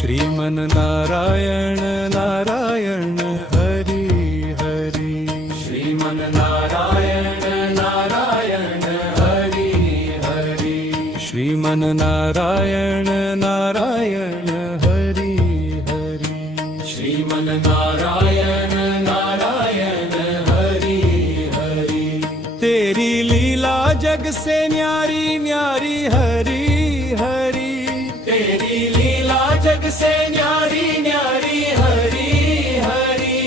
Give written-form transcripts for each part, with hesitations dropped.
श्रीमन नारायण नारायण हरि हरि। श्रीमन नारायण नारायण हरि हरि। श्रीमन नारायण नारायण हरि हरि। श्रीमन नारायण नारायण हरि हरि। तेरी लीला जग से न्यारी न्यारी हरि हरि। तेरी लीला जग से न्यारी न्यारी हरि हरि।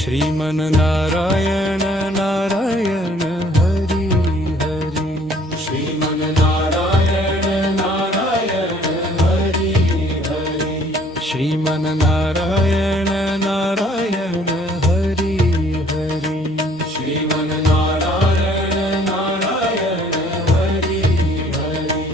श्रीमन नारायण नारायण हरि हरि। श्रीमन नारायण नारायण हरि हरि। श्रीमन नारायण नारायण हरि हरि। श्रीमन नारायण नारायण हरि हरि।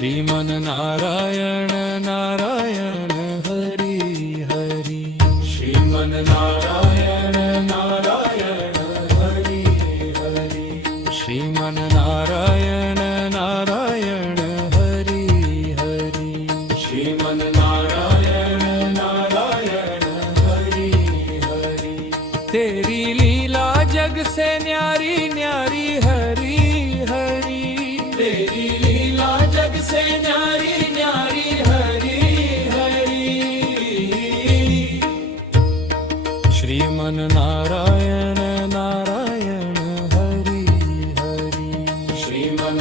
श्रीमन नारायण नारायण हरि हरि। श्रीमन नारायण नारायण हरि हरि। श्रीमन नारायण नारायण हरि हरि। श्रीमन नारायण नारायण हरि हरि। तेरी लीला जग से न्यारी न्यारी हरि हरि। तेरी लीला जग से न्यारी न्यारी हरि हरि। श्रीमन नारायण नारायण हरि हरि। श्रीमन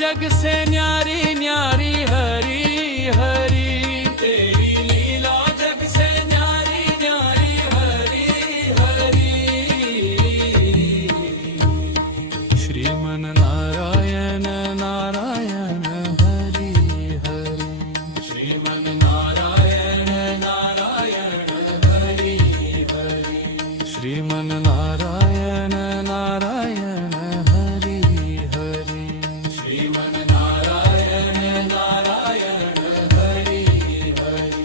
जग से न्यारी न्यारी हरी हरी तेरी लीला जग से न्यारी न्यारी हरी हरी श्रीमन नारायण नारायण हरि हरि श्रीमन नारायण नारायण हरि हरि श्रीमन नारायण नारायण हरि हरि श्रीमन नारायण नारायण हरि हरि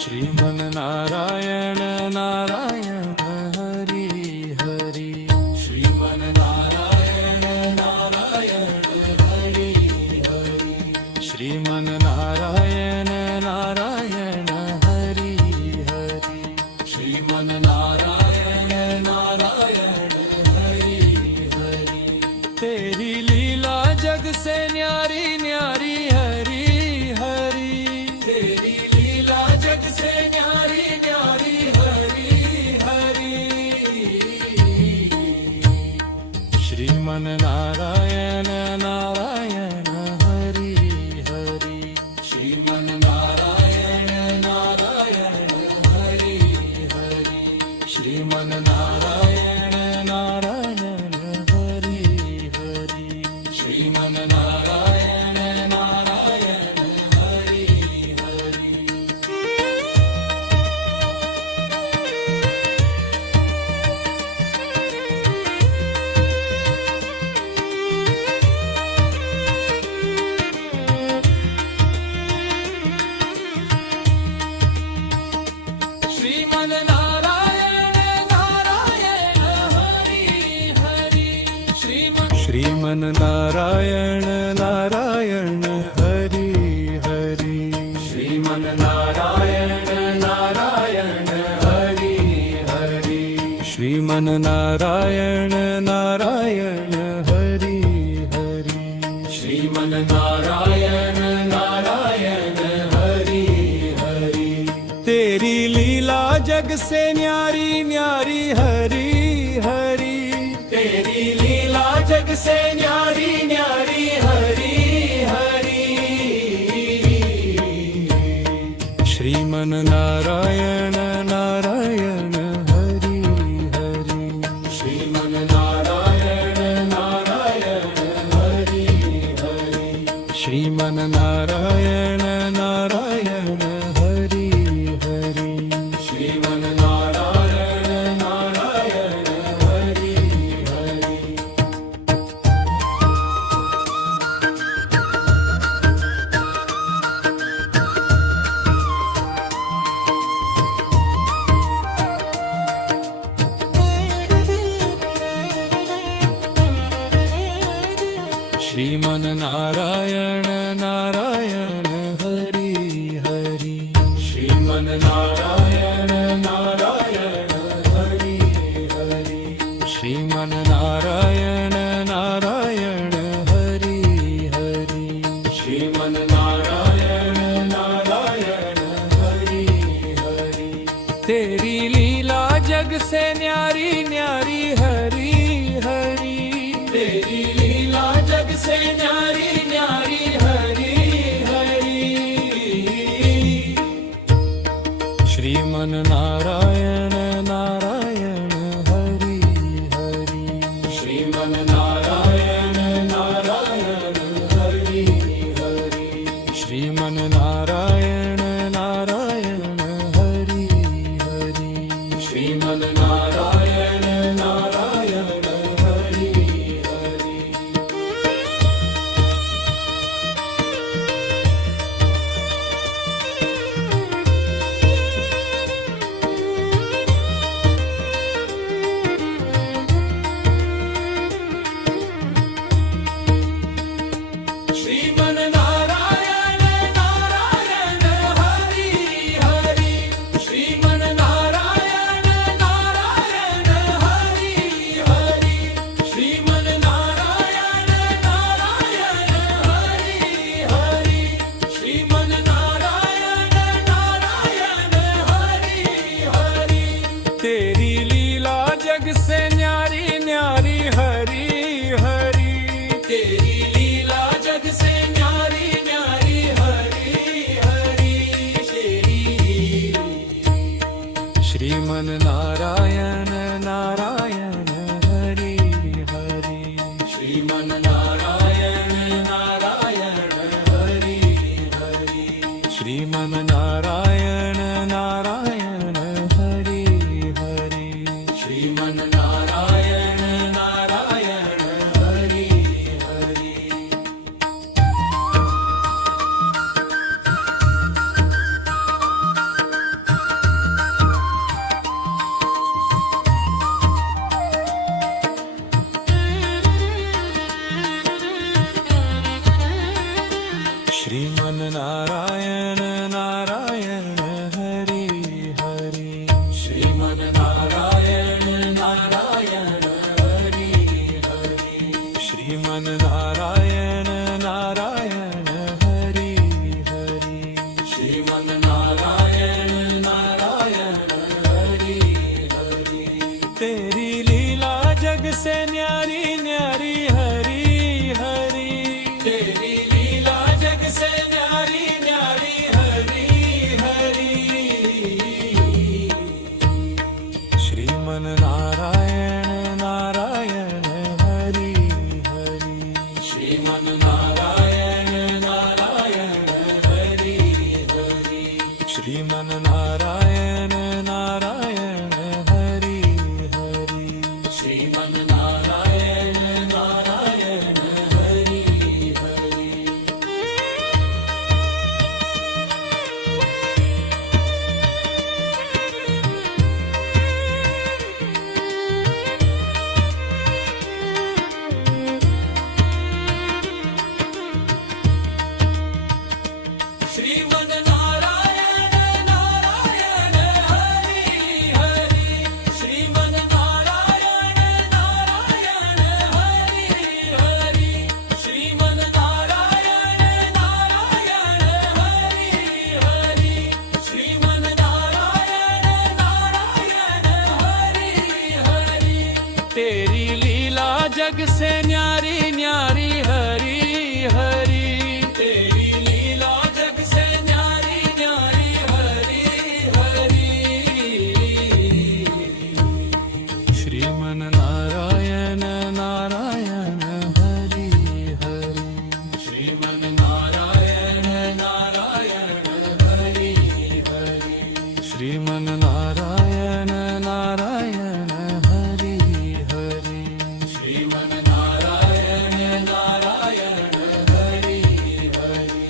श्रीमन नारायण नारायण हरि हरि श्रीमन नारायण नारायण हरि हरि श्रीमन नारायण नारायण हरि हरि श्रीमन नारायण नारायण हरि हरि तेरी लीला जग से न्यारी न्यारी हरि हरि तेरी लीला जग से न्यारी न्यारी हरि हरि श्रीमन नारायण नारायण हरि हरि श्रीमन नारायण नारायण हरि हरि श्रीमन नारायण नारायण हरि हरि श्रीमन नारायण नारायण हरि हरि श्रीमन नारायण नारायण हरि हरि श्रीमन नारायण नारायण हरि हरि श्रीमन नारायण नारायण हरि हरि श्रीमन नारायण नारायण हरि हरि श्रीमन नारायण नारायण हरि हरि तेरी लीला जग से न्यारी न्यारी हरि हरि तेरी लीला जग से न्यारी न्यारी हरि हरि श्रीमन नारायण नारायण हरि हरि श्रीमन नारायण नारायण हरि हरि श्रीमन नारायण नारायण हरि हरि श्रीमन नारायण नारायण हरि हरि श्रीमन नारायण नारायण हरि हरि श्रीमन नारायण नारायण हरि हरि श्रीमन नारायण नारायण हरि हरि श्रीमन नारायण नारायण हरि हरि तेरी लीला जग से न्यारी न्यारी हरि हरि तेरी लीला जग से न्यारी न्यारी हरि हरि श्रीमन नारायण नारायण हरि हरि श्रीमन नारायण नारायण हरि हरि श्रीमन नारायण नारायण हरि हरि श्रीमन नारायण नारायण हरि हरि तेरी लीला जग से न्यारी न्यारी हरी हरी तेरी श्रीमन नारायण नारायण हरि हरि श्रीमन नारायण नारायण हरि हरि श्रीमन नारायण नारायण हरि हरि श्रीमन नारायण नारायण हरि हरि श्रीमन नारायण नारायण हरि हरि श्रीमन नारायण नारायण हरि हरि श्रीमन नारायण नारायण हरि हरि श्रीमन नारायण नारायण हरि हरि तेरी लीला जग से न्यारी न्यारी हरि हरि तेरी लीला जग से न्यारी न्यारी हरि हरि श्रीमन नारायण नारायण हरि हरि श्रीमन नारायण नारायण हरि हरि श्रीमन नारायण नारायण हरि हरि श्रीमन नारायण नारायण हरि हरि श्रीमन नारायण नारायण हरि हरि श्रीमन नारायण नारायण हरि हरि श्रीमन नारायण नारायण हरि हरि श्रीमन नारायण नारायण हरि हरि तेरी लीला जग से न्यारी न्यारी हरि हरि तेरी लीला जग से न्यारी न्यारी हरि हरि श्रीमन नारायण नारायण हरि हरि श्रीमन नारायण नारायण हरि हरि श्रीमन नारायण नारायण हरि हरि श्रीमन नारायण नारायण हरि हरि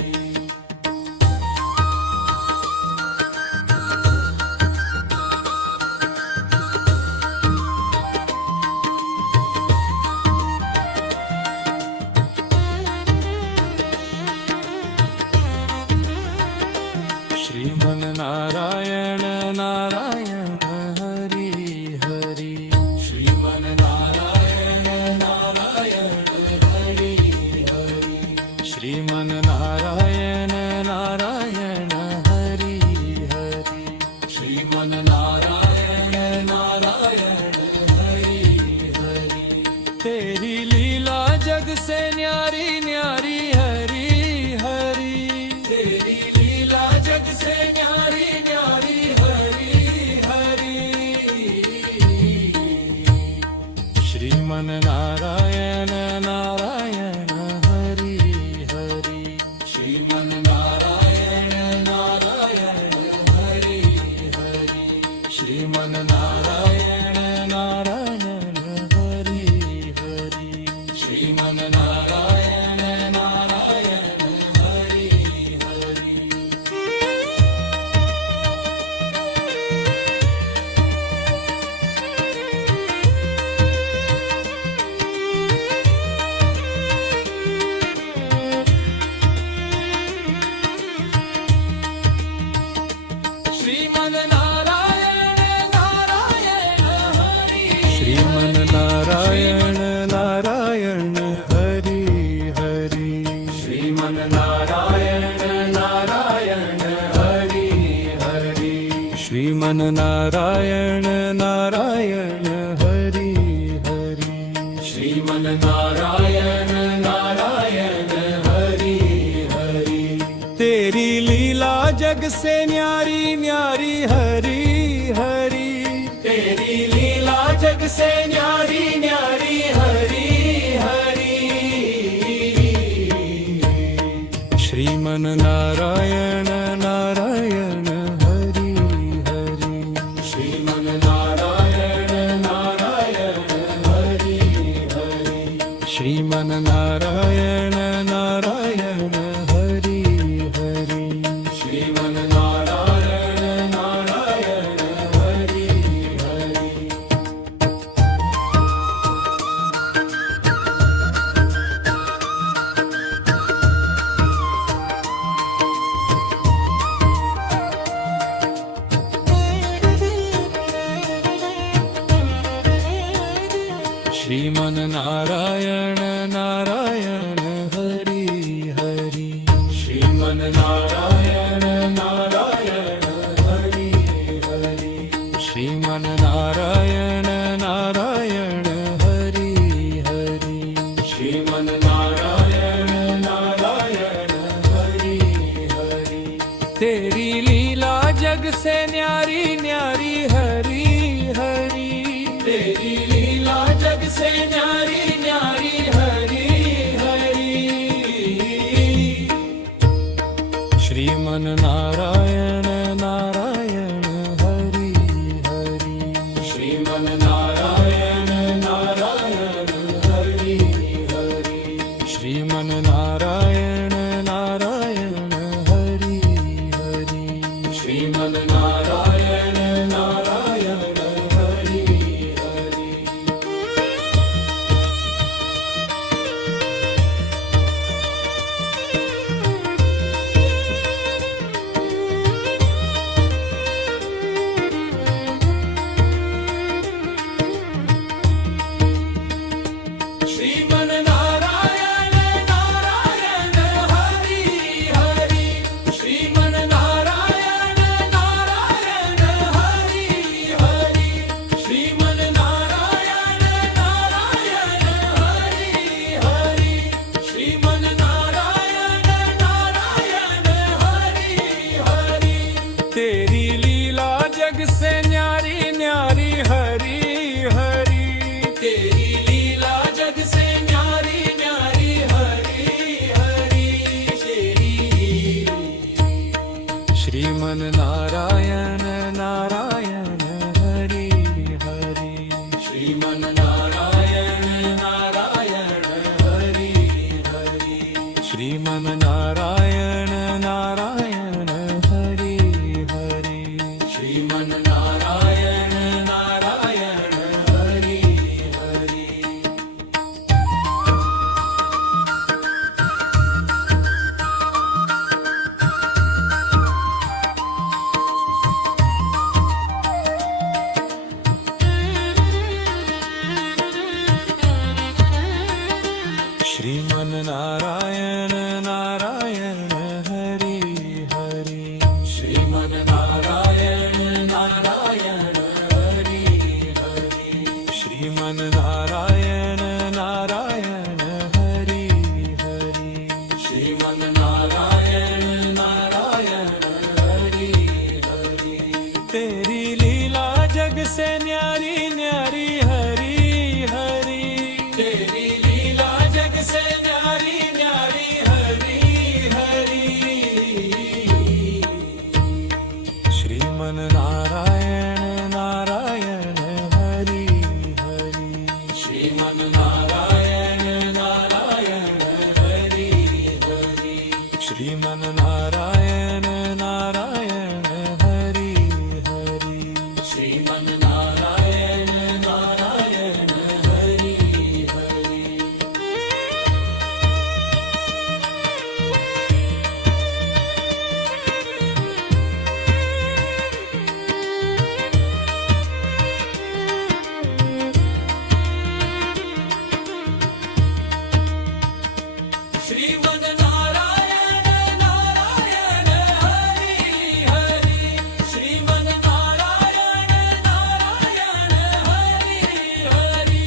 श्रीमन नारायण नारायण हरि हरि श्रीमन नारायण नारायण हरि हरि श्रीमन नारायण नारायण हरि हरि श्रीमन नारायण नारायण हरि हरि तेरी लीला जग से न्यारी न्यारी हरि हरि तेरी लीला जग से न्यारी न्यारी हरि हरि श्रीमन नारायण नारायण हरि हरि श्रीमन नारायण नारायण हरि हरि श्रीमन नारायण नारायण हरि हरि श्रीमन नारायण नारायण हरि हरि श्रीमन नारायण नारायण हरि श्रीमन नारायण नारायण हरि શ્રીમન નારાયણ નારાયણ હરિ હરિ શ્રીમન નારાયણ નારાયણ હરિ હરિ શ્રીમન નારાયણ નારાયણ હરિ હરિ શ્રીમન નારાયણ નારાયણ હરિ હરિ શ્રીમન નારાયણ નારાયણ હરિ હરિ શ્રીમન નારાયણ નારાયણ હરિ હરિ તેરી લીલા જગ સે ન્યારી ન્યારી હરિ હરિ તેરી લીલા જગ से न्यारी न्यारी हरि हरि श्रीमन नारायण नारायण हरि हरि श्रीमन नारायण नारायण हरि हरि श्रीमन नारायण नारायण हरि हरि श्रीमन नारायण नारायण हरि हरि श्रीमन नारायण नारायण हरि हरि श्रीमन नारायण नारायण हरि हरि श्रीमन नारायण नारायण हरि हरि श्रीमन नारायण नारायण हरि हरि तेरी लीला जग से न्यारी न्यारी हरि हरि तेरी लीला जग से न्यारी न्यारी हरि हरि तेरी श्रीमन नारायण नारायण हरि हरि श्रीमन नारायण नारायण हरि हरि श्रीमन नारायण नारायण हरि हरि श्रीमन नारायण नारायण हरि हरि श्रीमन नारायण नारायण हरि हरि श्रीमन नारायण नारायण हरि हरि श्रीमन नारायण नारायण हरि हरि श्रीमन नारायण नारायण हरि हरि तेरी लीला जग से न्यारी न्यारी हरि हरि तेरी लीला जग से न्यारी न्यारी हरि हरि श्रीमन नारायण नारायण हरि हरि श्रीमन नारायण नारायण हरि हरि श्रीमन नारायण नारायण हरि हरि श्रीमन नारायण नारायण हरि हरि श्रीमन नारायण नारायण हरि हरि श्रीमन नारायण नारायण हरि हरि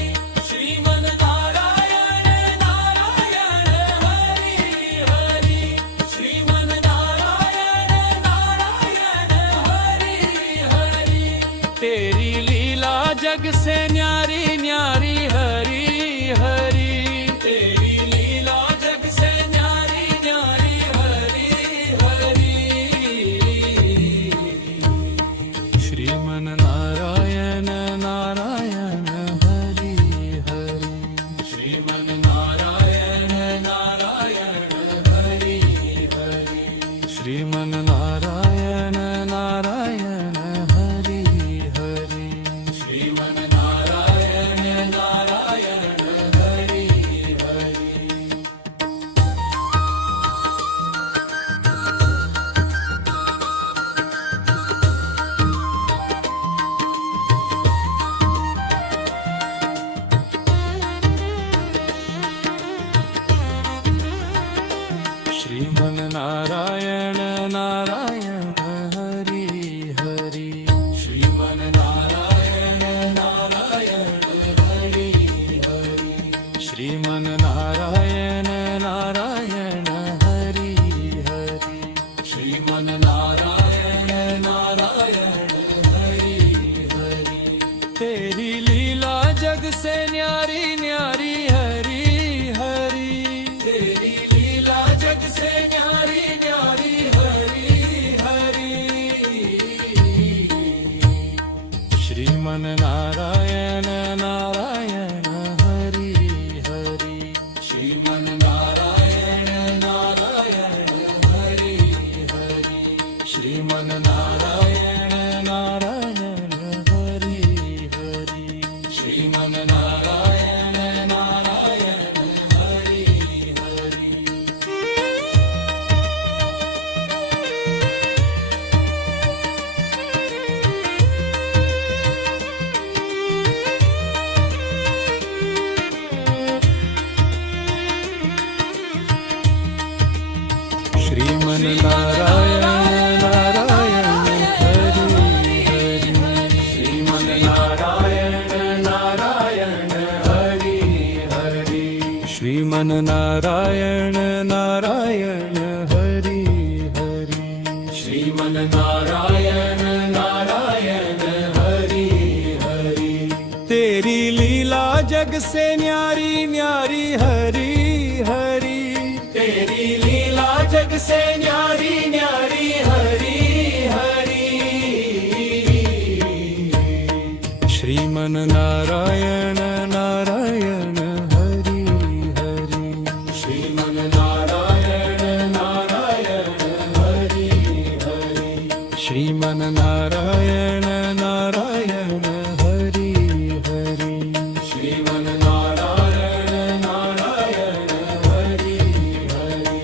श्रीमन नारायण नारायण हरि हरि श्रीमन नारायण नारायण हरि हरि तेरी लीला जग से न्यारी न्यारी हरि हरि तेरी लीला जग से न्यारी न्यारी हरि हरि श्रीमन नारायण नारायण हरि हरि श्रीमन नारायण श्रीमन नारायण नारायण हरि हरि श्रीमन नारायण नारायण हरि हरि श्रीमन नारायण नारायण हरि हरि श्रीमन नारायण नारायण हरि हरि तेरी लीला जग से न्यारी न्यारी हरि हरि तेरी लीला जग से न्यारी न्यारी हरि हरि श्रीमन नारायण नारायण हरि हरि श्रीमन नारायण नारायण हरि हरि श्रीमन नारायण नारायण हरि हरि श्रीमन नारायण नारायण हरि हरि श्रीमन नारायण नारायण हरि हरि श्रीमन नारायण नारायण हरि हरि श्रीमन नारायण नारायण हरि हरि श्रीमन नारायण नारायण हरि हरि तेरी लीला जग से न्यारी न्यारी हरि हरि तेरी लीला जग से न्यारी न्यारी हरि हरि श्रीमन नारायण नारायण हरि हरि श्रीमन नारायण नारायण हरि हरि श्रीमन नारायण नारायण हरि हरि श्रीमन नारायण नारायण हरि हरि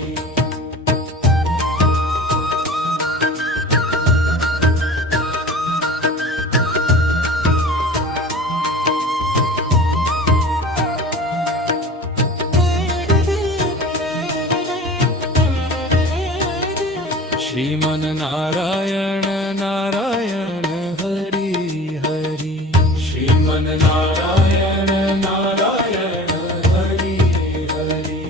श्रीमन नारायण नारायण हरि हरि श्रीमन नारायण नारायण हरि हरि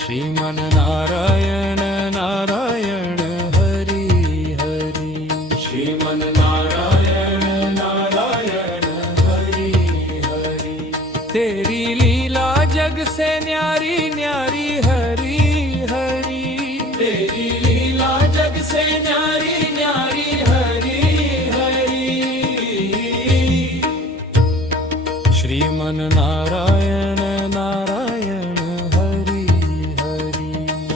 श्रीमन नारायण नारायण हरि हरि श्रीमन नारायण नारायण हरि हरि तेरी लीला जग से न्यारी न्यारी हरि हरि तेरी लीला जग से न्यारी न्यारी हरि हरि श्रीमन नारायण नारायण हरि हरि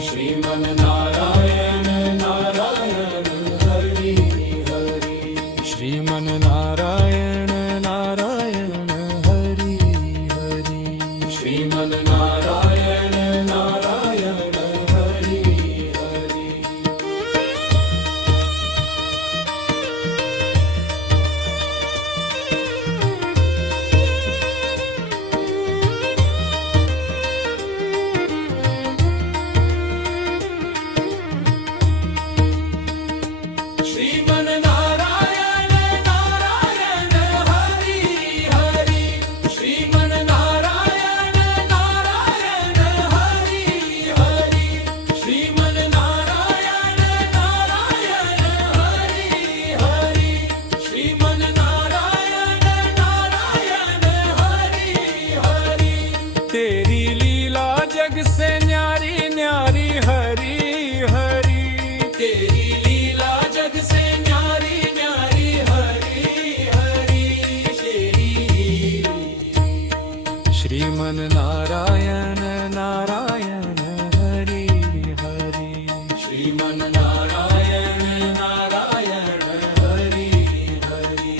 श्रीमन नारायण नारायण हरि हरि श्रीमन नारायण नारायण हरि हरि श्रीमन नारायण नारायण हरि हरि श्रीमन नारायण नारायण हरि हरि श्रीमन नारायण नारायण हरि हरि श्रीमन नारायण नारायण हरि हरि श्रीमन नारायण नारायण हरि हरि तेरी लीला जग से न्यारी न्यारी हरि हरि तेरी लीला जग से न्यारी न्यारी हरि हरि श्रीमन नारायण नारायण हरि हरि श्रीमन नारायण नारायण हरि हरि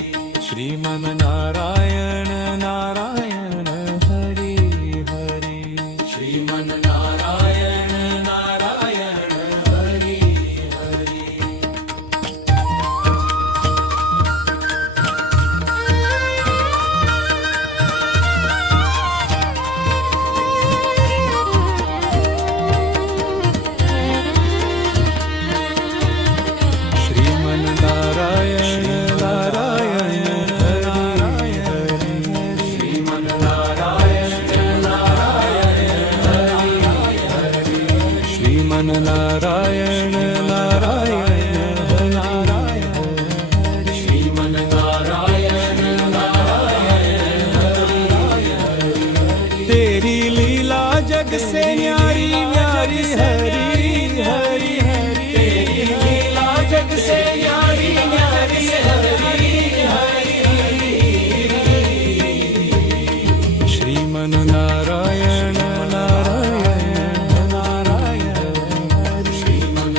श्रीमन नारायण नारायण हरि हरि श्रीमन नारायण नारायण हरि हरि નારાયણ નારાયણ નારાયણ શ્રીમન નારાયણ નારાયણ તેરી લીલા જગ સે ન્યારી ન્યારી હરી હરી હરી તેરી લીલા જગ સે ન્યારી ન્યારી હરી હરી શ્રીમન નારાયણ નારાયણ નારાયણ હરી હરી શ્રીમન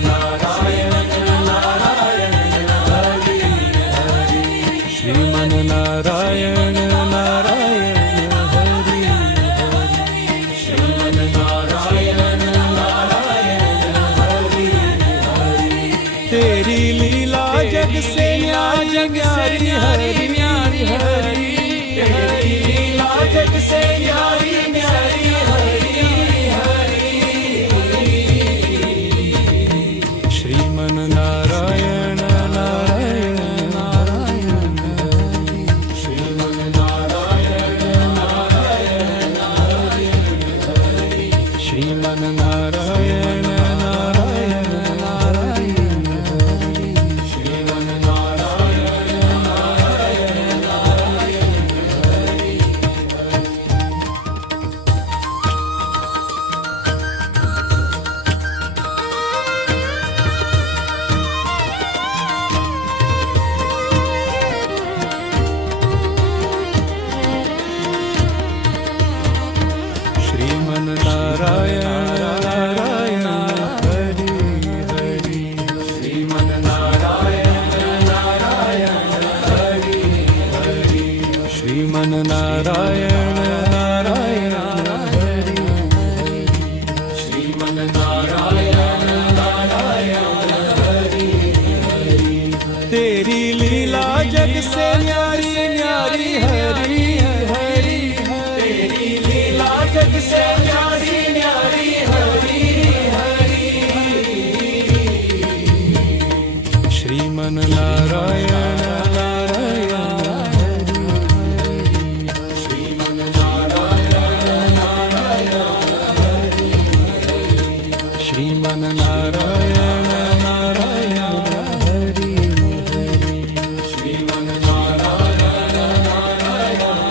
નારાયણ નારાયણ હરી હરી શ્રીમન નારાયણ નારાયણ હરી હરી શ્રીમન નારાયણ નારાયણ હરી હરી તેરી લીલા જગ સે ન્યારી ન્યારી હરી ન્યારી હરી તેરી લીલા જગ સે ન્યારી ન્યારી હરી હરી શ્રીમન નારાયણ નારાયણ નારાયણ શ્રીમન નારાયણ નારાયણ નારાયણ શ્રીમન નારાયણ નારાયણ નારાયણ શ્રીમન નારાયણ નારાયણ શ્રીમન નારાયણ નારાયણ હરી હરી શ્રીમન નારાયણ નારાયણ હરી હરી શ્રીમન નારાયણ નારાયણ હરી શ્રીમન નારાયણ નારાયણ હરી હરી તેરી લીલા જગ સે ન્યારી ન્યારી હરી હરી તેરી લીલા જગ સે ન્યારી ન્યારી હરી હરી શ્રીમન નારાયણ નારાયણ શ્રીમન નારાયણ નારાયણ શ્રીમન નારાયણ નારાયણ હરી હરી શ્રીમન નારાયણ નારાયણ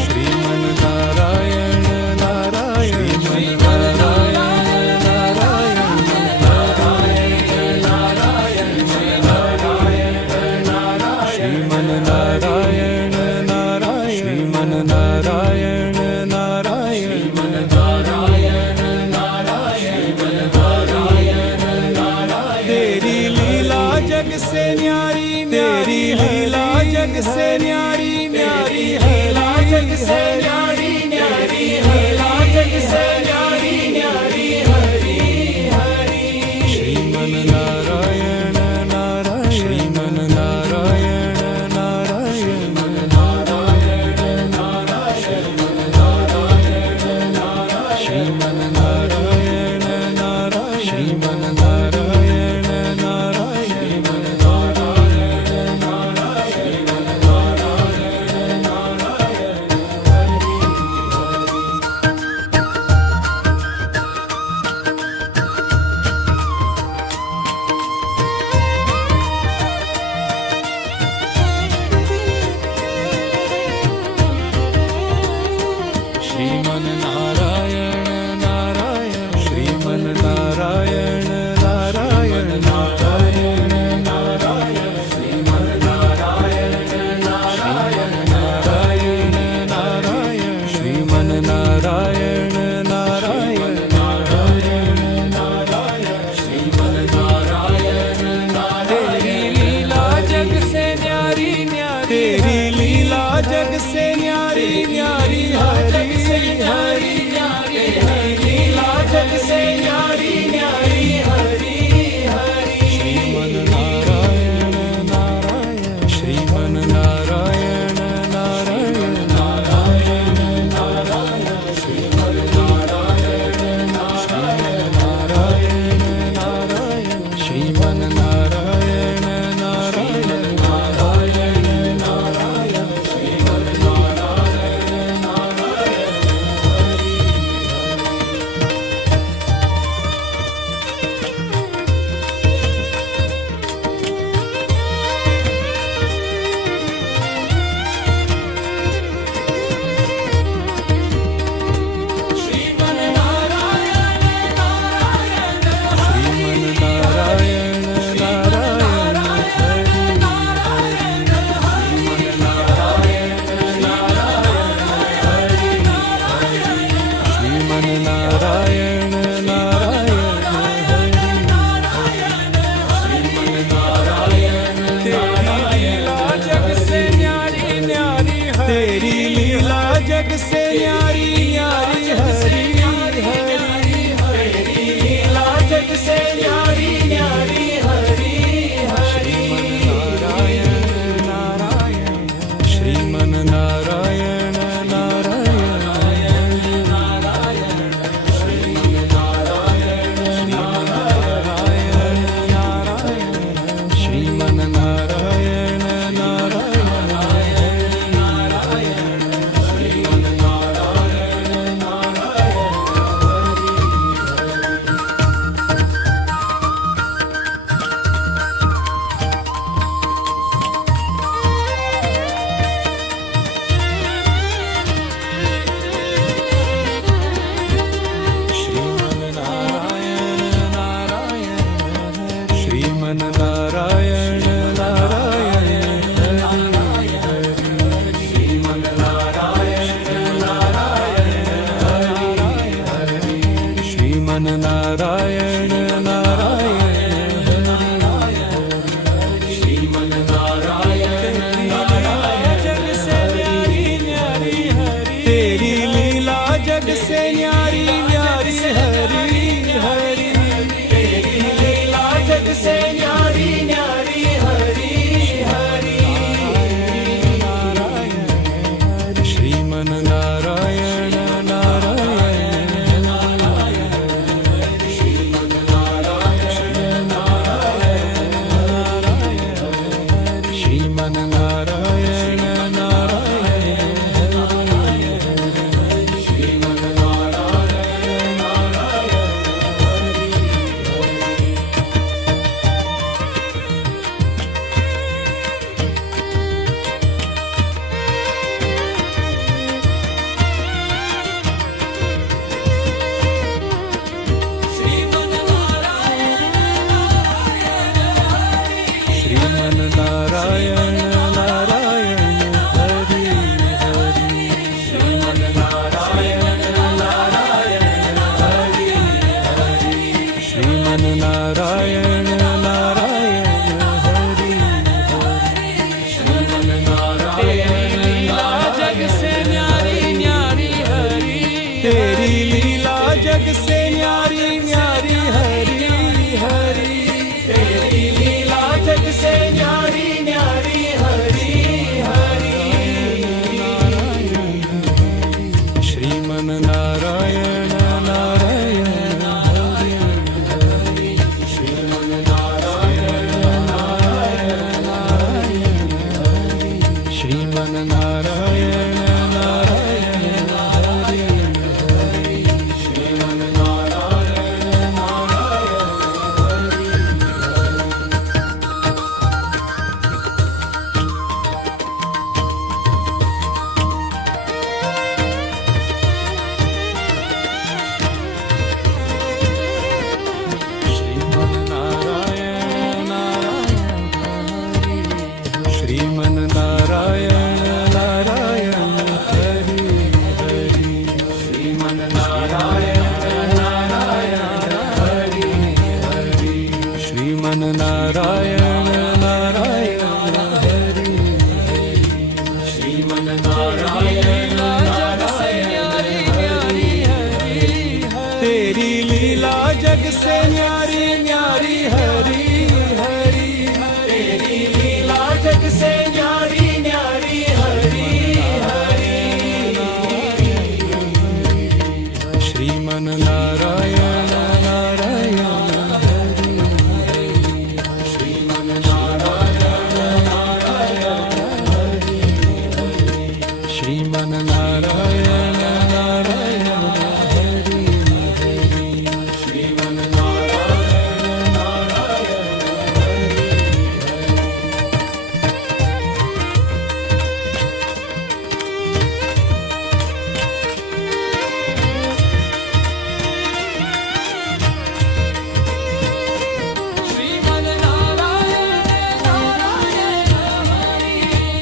શ્રીમન નારાયણ નારાયણ શ્રીમન નારાયણ નારાયણ શ્રીમન નારાયણ નારાયણ શ્રીમન નારાયણ નારાયણ શ્રીમન નારાયણ નારાયણ તેરી લીલા જગ સે ન્યારી તેરી લીલા જગ સે ન્યારી ન્યારી લીલા જગ સે ન્યારી ન્યારી લીલા જગ સે ન્યારી ન્યારી હરી હરી શ્રીમન નારાયણ નારાયણ શ્રીમન નારાયણ નારાયણ શ્રીમન નારાયણ નારાયણ શ્રીમન નારાયણ નારાયણ શ્રીમન નારાયણ નારાયણ શ્રીમન નારાયણ શ્રીમન નારાયણ નારાયણ હરિ શ્રીમન નારાયણ નારાયણ હરિ શ્રીમન નારાયણ નારાયણ હરિ શ્રીમન નારાયણ નારાયણ જગ સે ન્યારી ન્યારી હરિ તેરી લીલા જગ સે ન્યારી ન્યારી હરિ હરિ તેરી લીલા જગ સે ન્યારી ન્યારી હરિ હરિ શ્રીમન નારાયણ નારાયણ શ્રીમન નારાયણ નારાયણ શ્રીમન નારાયણ નારાયણ નારાયણ હરિ હરિ શ્રીમન નારાયણ નારાયણ હરિ હરિ શ્રીમન નારાયણ નારાયણ હરિ હરિ શ્રીમન નારાયણ લીલા જગ સે ન્યારી ન્યારી હરિ તેરી લીલા જગ સે ન્યારી ન્યારી હરિ હરિ તેરી લીલા જગ સે ન્યારી ન્યારી હરિ હરિ શ્રીમન નારાયણ નારાયણ હરિ હરિ શ્રીમન નારાયણ નારાયણ હરિ શ્રીમન નારાયણ નારાયણ હરિ હરિ શ્રીમન નારાયણ શ્રીમન નારાયણ નારાયણ હરિ હરિ શ્રીમન નારાયણ નારાયણ હરિ હરિ શ્રીમન નારાયણ